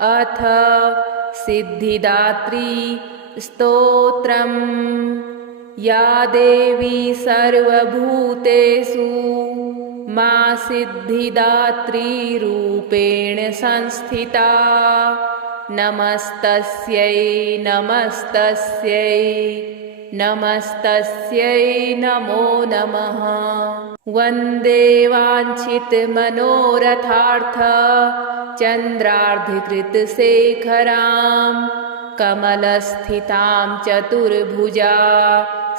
अथ सिद्धिदात्री स्तोत्रम्। या देवी सर्वभूतेषु मा सिद्धिदात्री रूपेण संस्थिता। नमस्तस्यै नमस्तस्यै नमस्तस्यै नमो नमः। वन्दे वाञ्छितमनोरथार्थ चन्द्रार्धकृतशेखरां कमलस्थितां चतुर्भुजा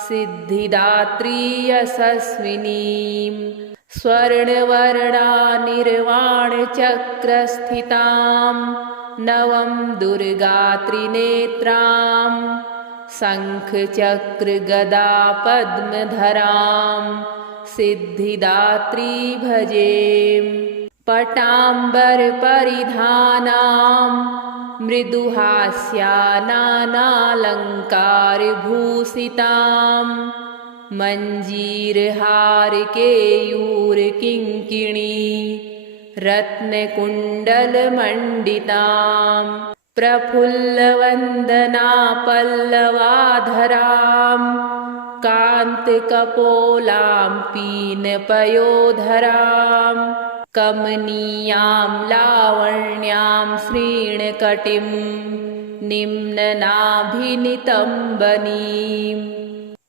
सिद्धिदात्री यशस्विनीं। स्वर्णवर्णा निर्वाणचक्रस्थितां नवं दुर्गात्रिनेत्रां शङ्खचक्रगदा पद्मधरां सिद्धिदात्री भजे। पटाम्बरपरिधानां मृदुहास्या नानालङ्कारभूषितां मञ्जीरहारकेयूरकिङ्किणी रत्नकुण्डलमण्डितां प्रफुल्लवन्दना पल्लवाधरां कान्तकपोलां पीनपयोधरां कमनीयां लावण्यां श्रीणकटिं निम्ननाभिनितम्बनीं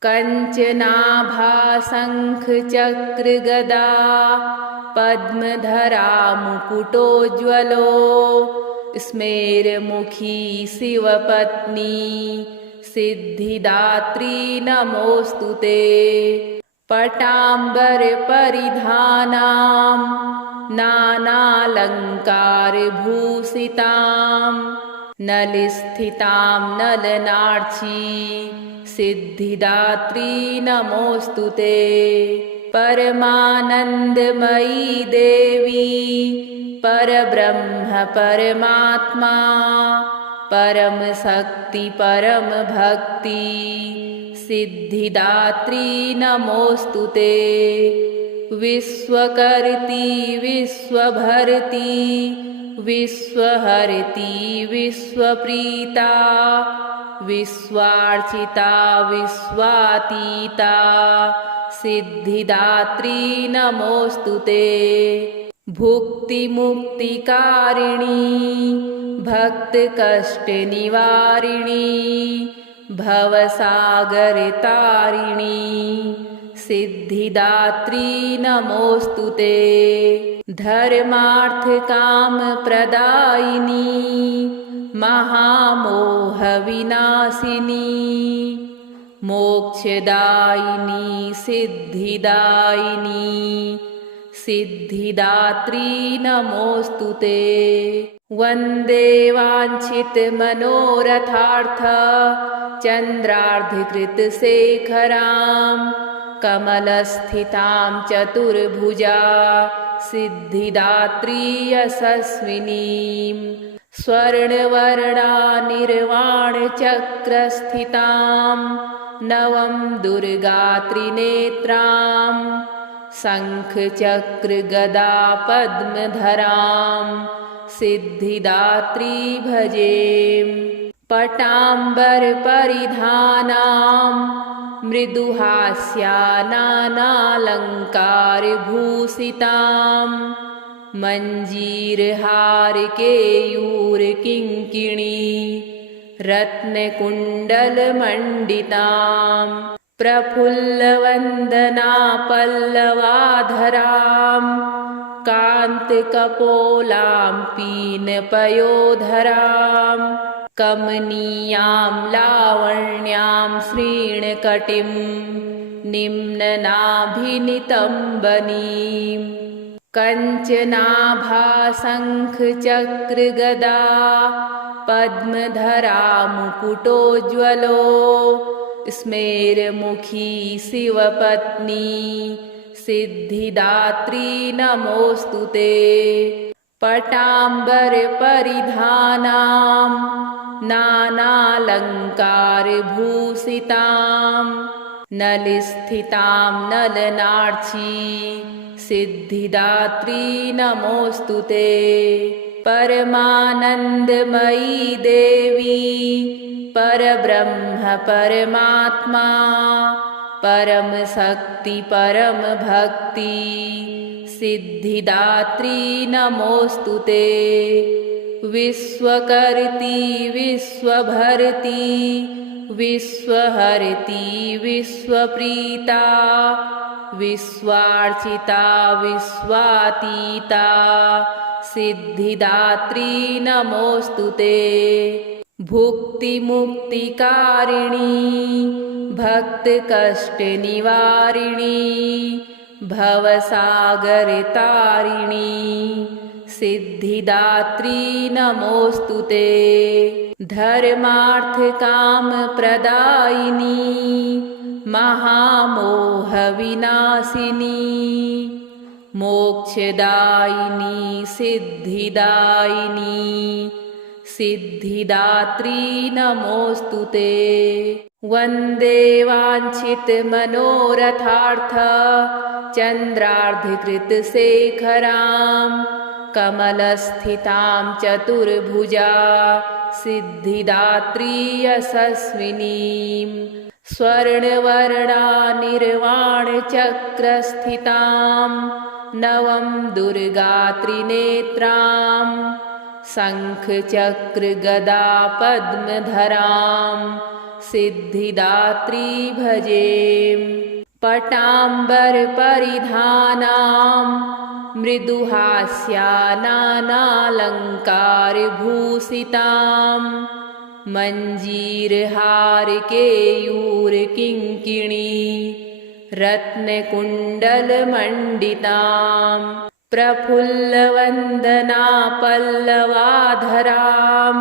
कञ्चनाभाशङ्खचक्रगदा पद्मधरा मुकुटोज्ज्वलो स्मेरमुखी शिवपत्नी सिद्धिदात्री नमोऽस्तुते। पटाम्बरपरिधानां नानालङ्कारभूषितां नलिस्थितां नलनार्ची सिद्धिदात्री नमोऽस्तुते। परमानन्दमयी देवी परब्रह्म परमात्मा परमशक्ति परमभक्ति सिद्धिदात्री नमोऽस्तुते। विश्वकर्त्री विश्वभर्त्री विश्वहर्त्री विश्वप्रीता विश्वार्चिता विश्वातीता सिद्धिदात्री नमोऽस्तुते। भुक्तिमुक्तिकारिणी भक्तकष्टनिवारिणी भवसागरतारिणी सिद्धिदात्री नमोऽस्तुते। धर्मार्थकामप्रदायिनी महामोहविनाशिनी मोक्षदायिनी सिद्धिदायिनी सिद्धिदात्री नमोऽस्तुते। वन्दे वाञ्छितमनोरथार्थ चन्द्रार्धकृतशेखरां कमलस्थितां चतुर्भुजा सिद्धिदात्री यशस्विनीं। स्वर्णवर्णा निर्वाणचक्रस्थितां नवं दुर्गात्रिनेत्रां शङ्खचक्रगदा पद्मधरां सिद्धिदात्री भजे। पटाम्बरपरिधानां मृदुहास्या नानालङ्कारभूषितां मञ्जीरहारकेयूरकिङ्किणी रत्नकुण्डलमण्डितां प्रफुल्लवन्दना पल्लवाधरां कान्तकपोलां पीनपयोधरां कमनीयां लावण्यां श्रीणकटिं निम्ननाभिनितम्बनीं कञ्चनाभाशङ्खचक्रगदा पद्मधरा मुकुटोज्ज्वलो स्मेरमुखी शिवपत्नी सिद्धिदात्री नमोऽस्तुते। पटाम्बरपरिधानां नानालङ्कारभूषितां नलिस्थितां नलनार्ची सिद्धिदात्री नमोऽस्तुते। परमानन्दमयी देवी परब्रह्म परमात्मा परम शक्ति परम भक्ति सिद्धिदात्री नमोस्तुते। विश्वकर्त्री विश्वभर्ती विश्वहर्ती विश्वप्रीता विश्वार्चिता विश्वातीता सिद्धिदात्री नमोस्तुते। भुक्तिमुक्तिकारिणी भक्तकष्टनिवारिणी भवसागरतारिणी सिद्धिदात्री नमोस्तुते। धर्मार्थकामप्रदायिनी महामोहविनाशिनी मोक्षदायिनी सिद्धिदायिनी सिद्धिदात्री नमोस्तुते। वन्दे वाञ्छितमनोरथार्थ चन्द्रार्धकृतशेखरां कमलस्थितां चतुर्भुजा सिद्धिदात्री यशस्विनीं स्वर्णवर्णानिर्वाणचक्रस्थितां नवं दुर्गात्रिनेत्रां शङ्खचक्रगदा पद्मधरां सिद्धिदात्री भजेम। पटाम्बरपरिधानां मृदुहास्यानालङ्कारभूषितां मञ्जीरहारकेयूरकिङ्किणी रत्नकुण्डलमण्डितां प्रफुल्लवन्दनापल्लवाधरां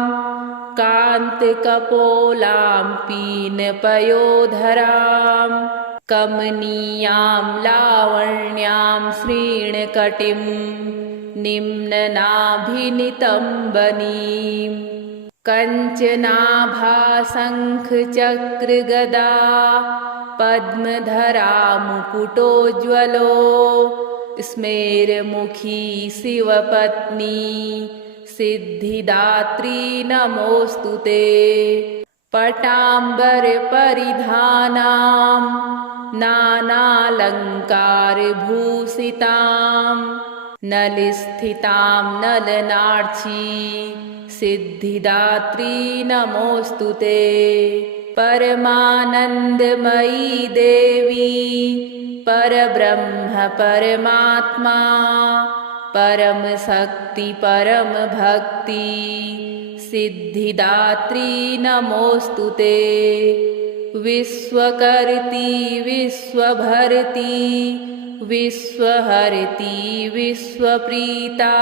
कान्तकपोलां पीनपयोधरां कमनीयां लावण्यां श्रीणकटिं निम्ननाभिनितम्बनीं कञ्चनाभाशङ्खचक्रगदा पद्मधरा मुकुटोज्ज्वलो स्मेरमुखी शिवपत्नी सिद्धिदात्री नमोस्तुते। पटाम्बरपरिधानां नानालङ्कारभूषितां नलिस्थितां नलनार्ची सिद्धिदात्री नमोस्तुते। परमानन्दमयी देवी परब्रह्म परमात्मा परम शक्ति परम भक्ति सिद्धिदात्री नमोस्तुते। विश्वकर्त्री विश्वभर्ती विश्वहर्ती विश्वप्रीता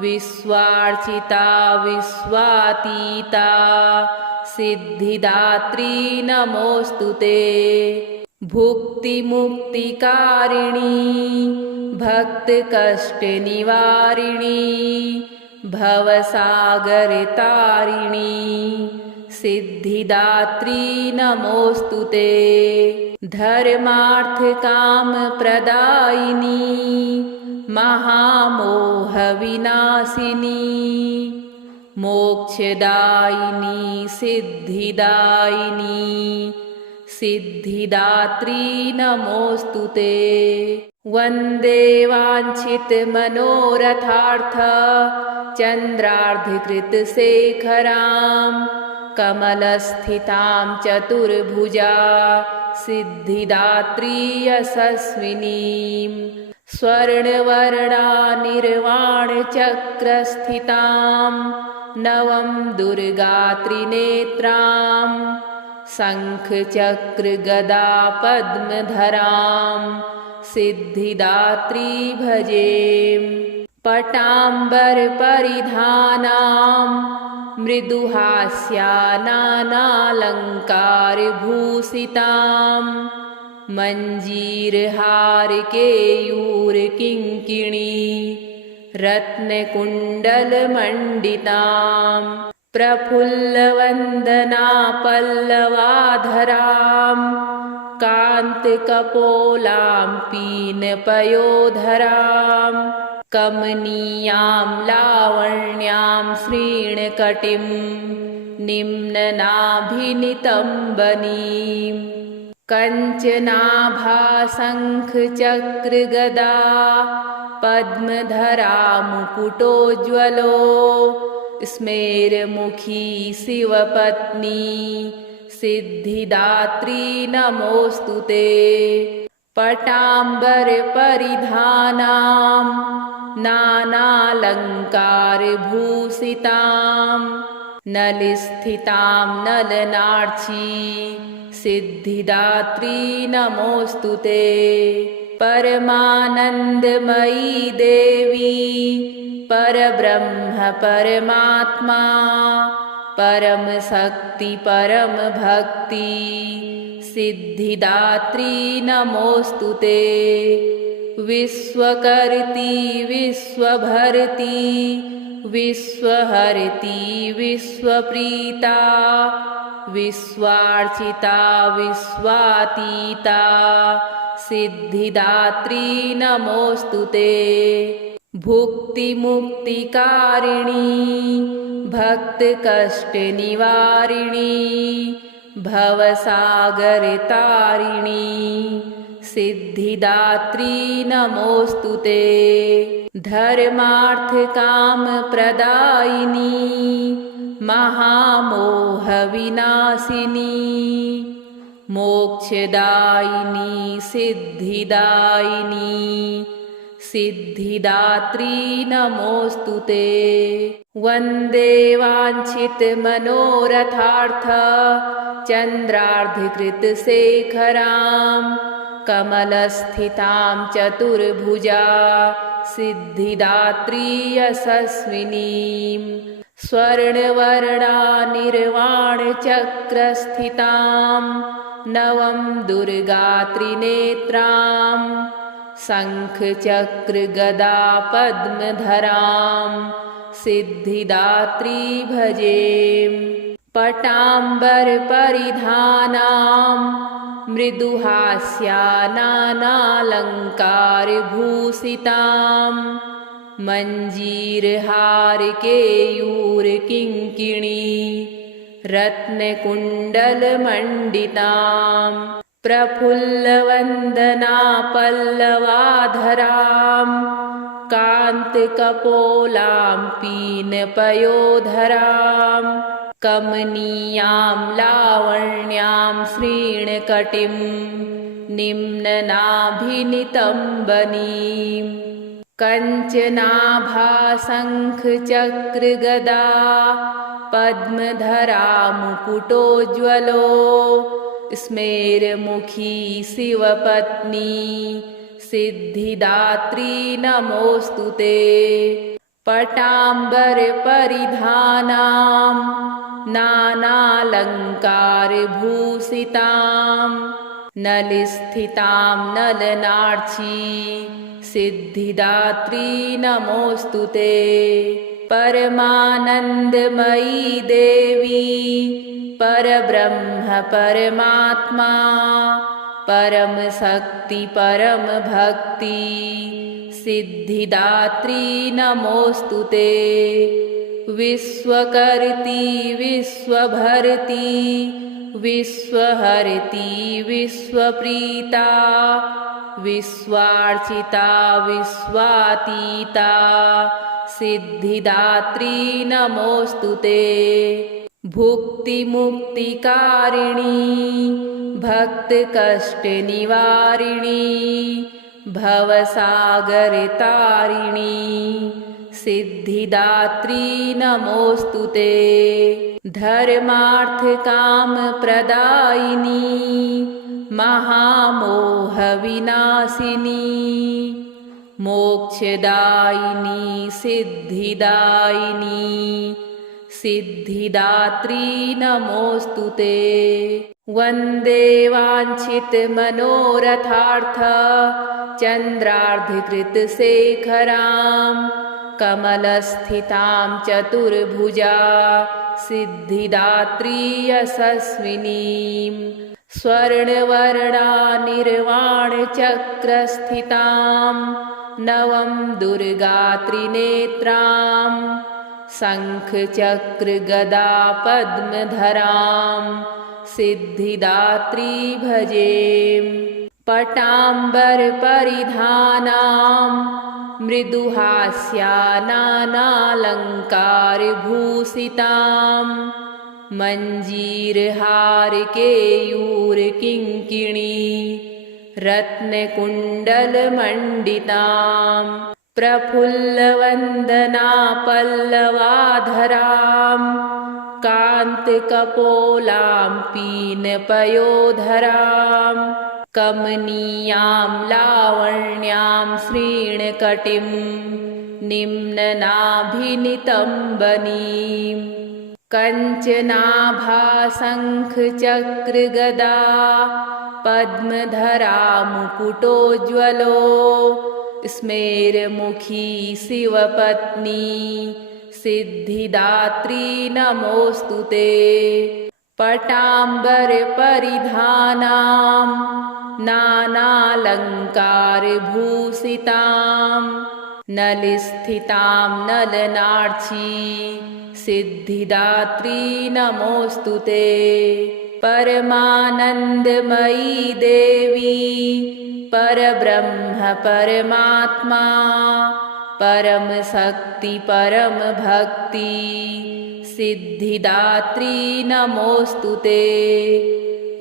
विश्वार्चिता विश्वातीता सिद्धिदात्री नमोस्तुते। भुक्तिमुक्तिकारिणी भक्तकष्टनिवारिणी भवसागरतारिणी सिद्धिदात्री नमोस्तुते। धर्मार्थकामप्रदायिनी महामोहविनाशिनी मोक्षदायिनी सिद्धिदायिनी सिद्धिदात्री नमोस्तुते। वन्दे वाञ्छितमनोरथार्थ चन्द्रार्धकृतशेखरां कमलस्थितां चतुर्भुजा सिद्धिदात्री यशस्विनीं स्वर्णवर्णानिर्वाणचक्रस्थितां नवं दुर्गात्रिनेत्रां शङ्खचक्रगदा पद्मधरां सिद्धिदात्री भजेम। पटाम्बरपरिधानां मृदुहास्यानालङ्कारभूषितां मञ्जीरहारकेयूरकिङ्किणी रत्नकुण्डलमण्डितां प्रफुल्लवन्दनापल्लवाधरां कान्तकपोलां पीनपयोधरां कमनीयां लावण्यां श्रीणकटिं निम्ननाभिनितम्बनीं कञ्चनाभाशङ्खचक्रगदा पद्मधरा मुकुटोज्ज्वलो स्मेरमुखी शिवपत्नी सिद्धिदात्री नमोऽस्तु ते। पटाम्बरपरिधानां नानालङ्कारभूषितां नलिस्थितां नलनार्ची सिद्धिदात्री नमोऽस्तु ते। परमानन्दमयी देवी परब्रह्म परमात्मा परमशक्ति परमभक्ति सिद्धिदात्री नमोऽस्तु ते। विश्वकर्त्री विश्वभर्त्री विश्वहर्त्री विश्वप्रीता विश्वार्चिता विश्वातीता सिद्धिदात्री नमोऽस्तु ते। भुक्तिमुक्तिकारिणी भक्तकष्टनिवारिणी भवसागरतारिणी सिद्धिदात्री नमोऽस्तु ते। धर्मार्थकामप्रदायिनी महामोहविनाशिनी मोक्षदायिनी सिद्धिदायिनी सिद्धिदात्री नमोऽस्तु ते। वन्दे वाञ्छितमनोरथार्थ चन्द्रार्धकृतशेखरां कमलस्थितां चतुर्भुजा सिद्धिदात्री यशस्विनीं स्वर्णवर्णानिर्वाणचक्रस्थितां नवं दुर्गात्रिनेत्रां शङ्खचक्रगदा पद्मधरां सिद्धिदात्री भजेम। पटाम्बरपरिधानां मृदुहास्यानालङ्कारभूषितां मञ्जीरहारकेयूरकिङ्किणी रत्नकुण्डलमण्डितां प्रफुल्लवन्दना पल्लवाधरां कान्तकपोलां पीनपयोधरां कमनीयां लावण्यां श्रीणकटिं निम्ननाभिनितम्बनीं कञ्चनाभाशङ्खचक्रगदा पद्मधरा मुकुटोज्ज्वलो स्मेरमुखी शिवपत्नी सिद्धिदात्री नमोऽस्तु ते। पटाम्बरपरिधानां नानालङ्कारभूषितां नलिस्थितां नलनार्ची सिद्धिदात्री नमोऽस्तु ते। परमानन्दमयी देवी परब्रह्म परमात्मा परमशक्ति परमभक्ति सिद्धिदात्री नमोऽस्तु ते। विश्वकर्त्री विश्वभर्त्री विश्वहर्त्री विश्वप्रीता विश्वार्चिता विश्वातीता सिद्धिदात्री नमोऽस्तु ते। भुक्तिमुक्तिकारिणी भक्तकष्टनिवारिणी भवसागरतारिणी सिद्धिदात्री नमोऽस्तु ते। धर्मार्थकामप्रदायिनी महामोहविनाशिनी मोक्षदायिनी सिद्धिदायिनी सिद्धिदात्री नमोऽस्तु ते। वन्दे वाञ्छितमनोरथार्थ चन्द्रार्धकृतशेखरां कमलस्थितां चतुर्भुजा सिद्धिदात्री यशस्विनीं स्वर्णवर्णानिर्वाणचक्रस्थितां नवं दुर्गात्रिनेत्रां शङ्खचक्रगदापद्मधरां सिद्धिदात्री भजेम्। पटाम्बरपरिधानां मृदुहास्यानालङ्कारभूषितां मञ्जीरहारकेयूरकिङ्किणी रत्नकुण्डलमण्डितां प्रफुल्लवन्दनापल्लवाधरां कान्तकपोलां पीनपयोधरां कमनीयां लावण्यां श्रीणकटिं निम्ननाभिनितम्बनीं कञ्चनाभाशङ्खचक्रगदा पद्मधरा मुकुटोज्ज्वलो स्मेरमुखी शिवपत्नी सिद्धिदात्री नमोऽस्तु ते। पटाम्बरपरिधानां नानालङ्कारभूषितां नलिस्थितां नलनार्ची सिद्धिदात्री नमोऽस्तु ते। परमानन्दमयी देवी परब्रह्म परमात्मा परमशक्ति परमभक्ति सिद्धिदात्री नमोऽस्तु ते।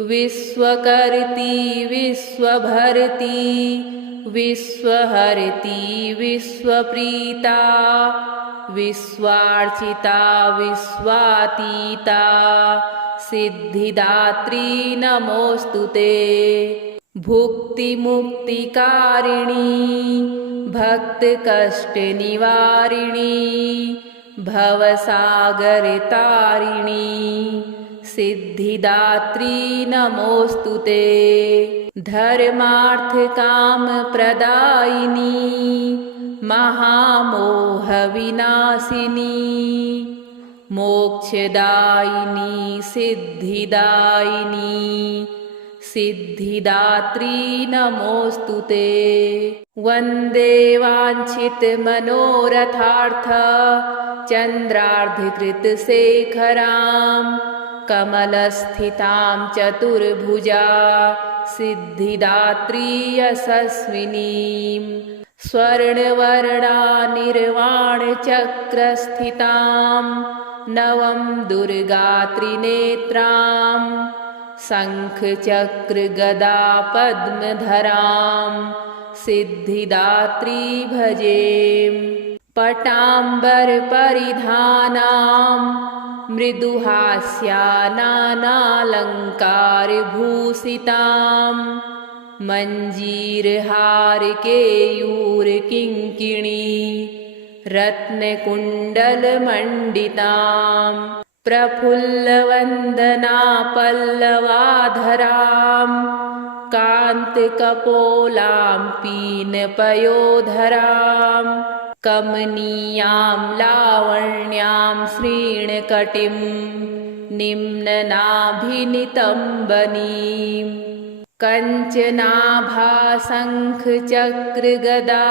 विश्वकर्त्री विश्वभर्त्री विश्वहर्त्री विश्वप्रीता विश्वार्चिता विश्वातीता सिद्धिदात्री नमोऽस्तु ते। भुक्तिमुक्तिकारिणी भक्तकष्टनिवारिणी भवसागरतारिणी सिद्धिदात्री नमोऽस्तु ते। धर्मार्थकामप्रदायिनी महामोहविनाशिनी मोक्षदायिनी सिद्धिदायिनी सिद्धिदात्री नमोऽस्तु ते। वन्दे वाञ्छितमनोरथार्थ चन्द्रार्धकृतशेखरां कमलस्थितां चतुर्भुजा सिद्धिदात्री यशस्विनीं स्वर्णवर्णानिर्वाणचक्रस्थितां नवं दुर्गात्रिनेत्रां शङ्खचक्रगदापद्मधरां सिद्धिदात्री भजेम्। पटाम्बरपरिधानां मृदुहास्यानालङ्कारभूषितां मञ्जीरहारकेयूरकिङ्किणी रत्नकुण्डलमण्डितां प्रफुल्लवन्दनापल्लवाधरां कान्तकपोलां पीनपयोधरां कमनीयां लावण्यां श्रीणकटिं निम्ननाभिनितम्बनीं कञ्चनाभाशङ्खचक्रगदा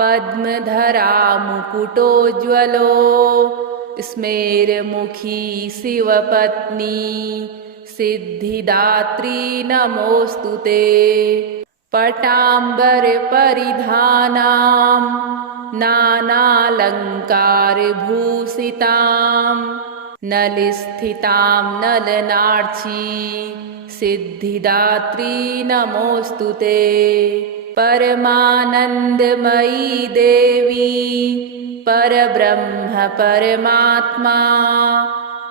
पद्मधरा मुकुटोज्ज्वलो स्मेरमुखी शिवपत्नी सिद्धिदात्री नमोऽस्तु ते। पटाम्बरपरिधानां नानालङ्कारभूषितां नलिस्थितां नलनार्ची सिद्धिदात्री नमोऽस्तु ते। परमानन्दमयी देवी परब्रह्म परमात्मा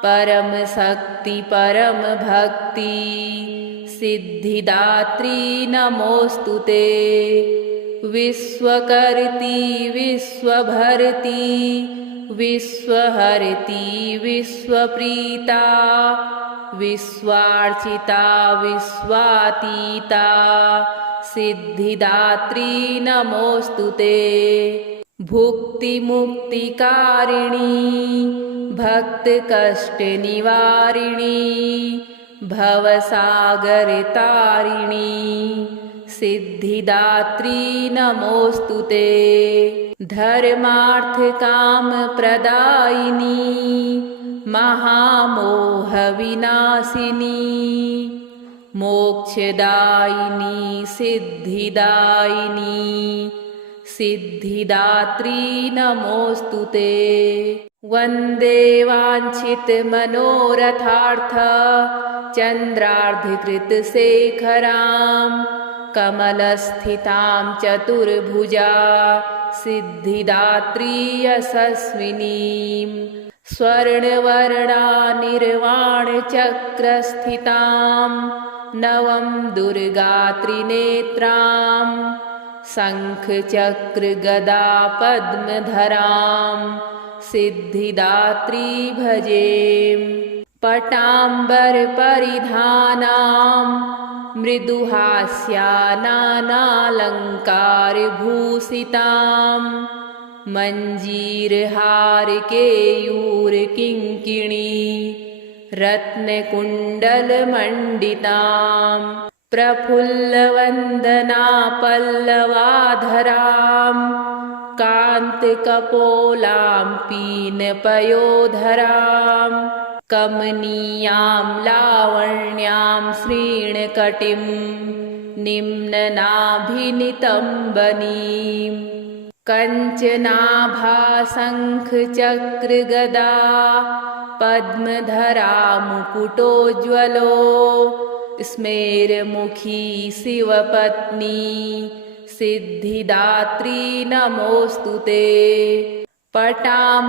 परमशक्ति परमभक्ति सिद्धिदात्री नमोऽस्तु ते। विश्वकर्त्री विश्वभर्त्री विश्वहर्त्री विश्वप्रीता विश्वार्चिता विश्वातीता सिद्धिदात्री नमोऽस्तु ते। भुक्तिमुक्तिकारिणी भक्तकष्टनिवारिणी भवसागरतारिणी सिद्धिदात्री नमोऽस्तु ते। धर्मार्थकामप्रदायिनी महामोहविनाशिनी मोक्षदायिनी सिद्धिदायिनी सिद्धिदात्री नमोऽस्तु ते। वन्दे वाञ्छितमनोरथार्थ चन्द्रार्धकृतशेखरां कमलस्थितां चतुर्भुजा सिद्धिदात्री यशस्विनीं स्वर्णवर्णा निर्वाणचक्रस्थितां नवं दुर्गात्रिनेत्रां शङ्खचक्रगदा पद्मधरां सिद्धिदात्री भजेम। पटाम्बरपरिधानां मृदुहास्या नानालङ्कारभूषितां मञ्जीरहारकेयूरकिङ्किणी रत्नकुण्डलमण्डितां प्रफुल्लवन्दना पल्लवाधरां कान्तकपोलां पीनपयोधरां कमनीयां लावण्यां श्रीणकटिं निम्ननाभिनितम्बनीं कञ्चनाभाशङ्खचक्रगदा पद्मधरा मुकुटोज्ज्वलो स्मेरमुखी शिवपत्नी सिद्धिदात्री नमोऽस्तु ते। पटाम्बरपरिधानां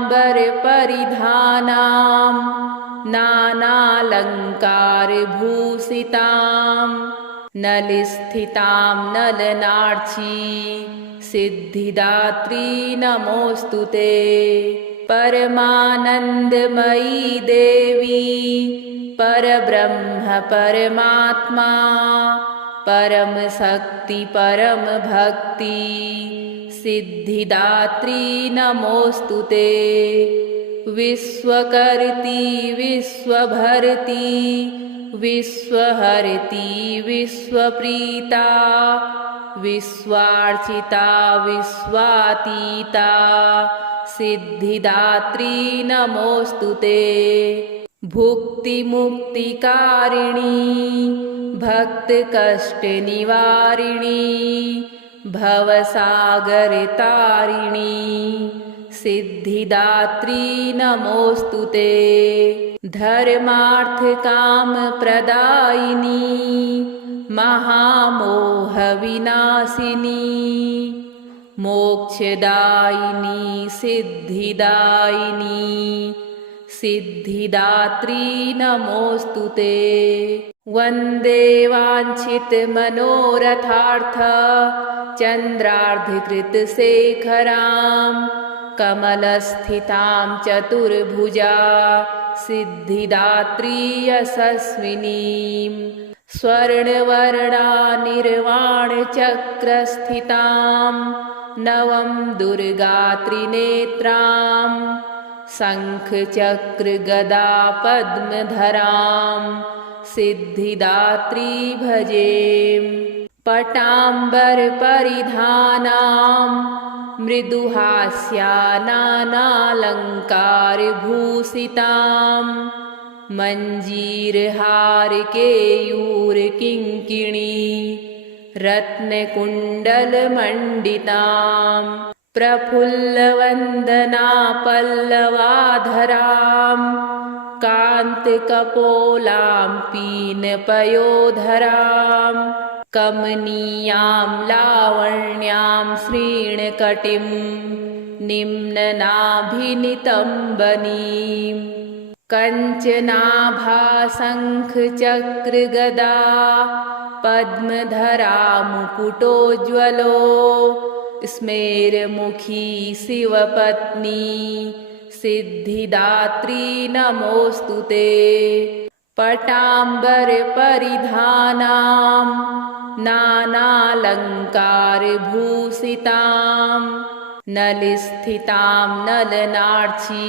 नानालङ्कारभूषितां नलिस्थितां नलनार्ची सिद्धिदात्री नमोऽस्तु ते। परमानन्दमयी देवी परब्रह्म परमात्मा परमशक्ति परमभक्ति सिद्धिदात्री नमोऽस्तु ते। विश्वकर्त्री विश्वभर्त्री विश्वहर्त्री विश्वप्रीता विश्वार्चिता विश्वातीता सिद्धिदात्री नमोऽस्तु ते। भुक्तिमुक्तिकारिणी भक्तकष्टनिवारिणी भवसागरतारिणी सिद्धिदात्री नमोऽस्तु ते। धर्मार्थकामप्रदायिनी महामोहविनाशिनी मोक्षदायिनी सिद्धिदायिनी सिद्धिदात्री नमोऽस्तु ते। वन्दे वाञ्छितमनोरथार्थ चन्द्रार्धकृतशेखरां कमलस्थितां चतुर्भुजा सिद्धिदात्री यशस्विनीं स्वर्णवर्णा निर्वाणचक्रस्थितां नवं दुर्गात्रिनेत्रां शङ्खचक्रगदा पद्मधरां सिद्धिदात्री भजेम। पटाम्बरपरिधानां मृदुहास्या नानालङ्कारभूषितां मञ्जीरहारकेयूरकिङ्किणी रत्नकुण्डलमण्डितां प्रफुल्लवन्दना पल्लवाधरां कान्तकपोलां पीनपयोधरां कमनीयां लावण्यां श्रीणकटिं निम्ननाभिनितम्बनीं कञ्चनाभाशङ्खचक्रगदा पद्मधरा मुकुटोज्ज्वलो स्मेरमुखी शिवपत्नी सिद्धिदात्री नमोऽस्तु ते। पटाम्बरपरिधानां नानालङ्कारभूषितां नलिस्थितां नलनार्ची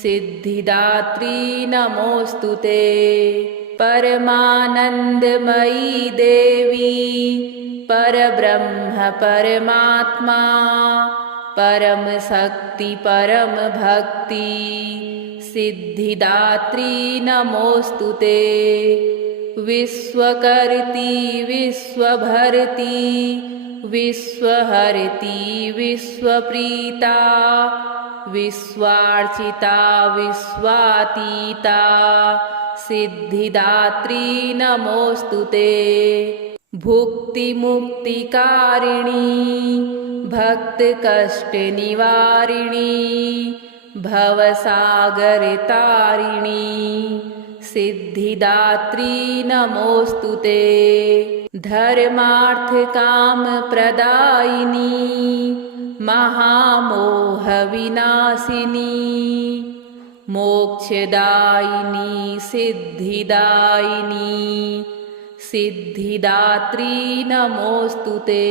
सिद्धिदात्री नमोऽस्तु ते। परमानन्दमयी देवी परब्रह्म परमात्मा परम शक्ति परम भक्ति सिद्धिदात्री नमोस्तुते। विश्वकर्त्री विश्वभर्ती विश्वहर्ती विश्वप्रीता विश्वार्चिता विश्वातीता सिद्धिदात्री नमोस्तुते। भुक्तिमुक्तिकारिणी भक्तकष्टनिवारिणी भवसागरतारिणी सिद्धिदात्री नमोस्तुते। धर्मार्थकामप्रदायिनी महामोहविनाशिनी मोक्षदायिनी सिद्धिदायिनी सिद्धिदात्री नमोस्तुते।